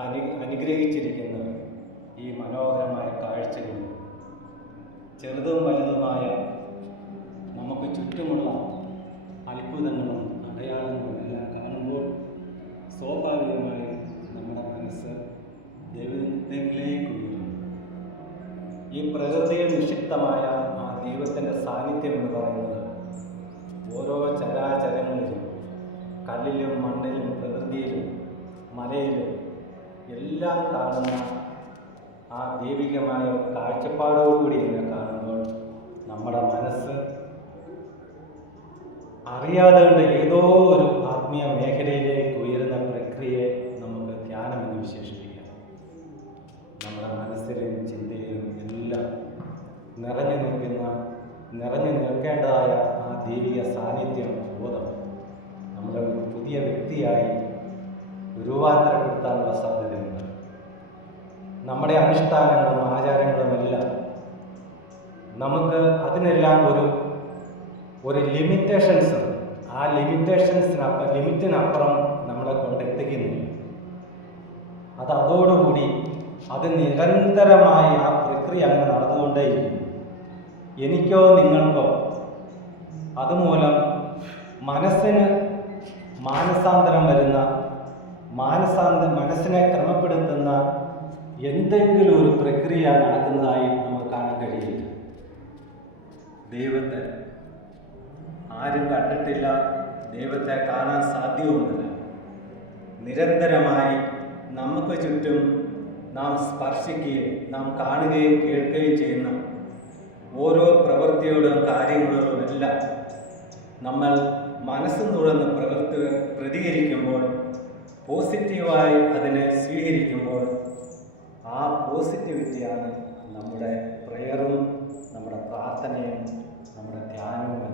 അനുഗ്രഹിച്ചിരിക്കുന്ന ഈ മനോഹരമായ കാഴ്ചകൾ, ചെറുതും വലുതുമായ നമുക്ക് ചുറ്റുമുള്ള അത്ഭുതങ്ങളും അടയാളങ്ങളും എല്ലാം കാണുമ്പോൾ സ്വാഭാവികമായി നമ്മുടെ മനസ്സ് ദൈവത്തിലേക്ക് ഉയരുന്നു. ഈ പ്രകൃതിയിൽ നിക്ഷിപ്തമായ ആ ദൈവത്തിൻ്റെ സാന്നിധ്യം എന്ന് പറയുന്നത് ഓരോ ചരാചരങ്ങളിലും, കല്ലിലും മണ്ണിലും പ്രകൃതിയിലും മലയിലും എല്ലാം കാണുന്ന ആ ദൈവികമായ കാഴ്ചപ്പാടോടുകൂടി തന്നെ കാണുമ്പോൾ നമ്മുടെ മനസ്സ് അറിയാതെ കൊണ്ട് ഏതോ ഒരു ആത്മീയ മേഖലയിലേക്ക് ഉയരുന്ന പ്രക്രിയയെ നമുക്ക് ധ്യാനം എന്ന് വിശേഷിപ്പിക്കാം. നമ്മുടെ മനസ്സിലും ചിന്തയിലും എല്ലാം നിറഞ്ഞു നിൽക്കേണ്ടതായ ആ ദൈവിക സാന്നിധ്യം, ബോധം നമ്മളെ ഒരു പുതിയ വ്യക്തിയായി രൂപാന്തരപ്പെടുത്താനുള്ള സാധ്യതയുണ്ട്. നമ്മുടെ അനുഷ്ഠാനങ്ങളും ആചാരങ്ങളുമെല്ലാം നമുക്ക് അതിനെല്ലാം ഒരു ലിമിറ്റേഷൻസ് ഉണ്ട്. ആ ലിമിറ്റിനപ്പുറം നമ്മളെ കൊണ്ടെത്തിക്കുന്നില്ല. അതോടുകൂടി അത് നിരന്തരമായി ആ പ്രക്രിയ അങ്ങനെ നടന്നുകൊണ്ടേയിരിക്കും. എനിക്കോ നിങ്ങൾക്കോ അതുമൂലം മനസ്സിന് മാനസാന്തരം വരുന്ന, മനസ്സിനെ ക്രമപ്പെടുത്തുന്ന എന്തെങ്കിലും ഒരു പ്രക്രിയ നടക്കുന്നതായി നമുക്ക് കാണാൻ കഴിയില്ല. ദൈവത്തെ ആരും കണ്ടിട്ടില്ല, ദൈവത്തെ കാണാൻ സാധ്യവുമില്ല. നിരന്തരമായി നമുക്ക് ചുറ്റും നാം സ്പർശിക്കുകയും നാം കാണുകയും കേൾക്കുകയും ചെയ്യുന്ന ഓരോ പ്രവൃത്തിയോടും കാര്യങ്ങളോടും എല്ലാം നമ്മൾ മനസ്സ് തുറന്ന് പ്രതികരിക്കുമ്പോൾ, പോസിറ്റീവായി അതിനെ സ്വീകരിക്കുമ്പോൾ ആ പോസിറ്റിവിറ്റിയാണ് നമ്മുടെ പ്രയറും, നമ്മുടെ പ്രാർത്ഥനയും, നമ്മുടെ ധ്യാനവും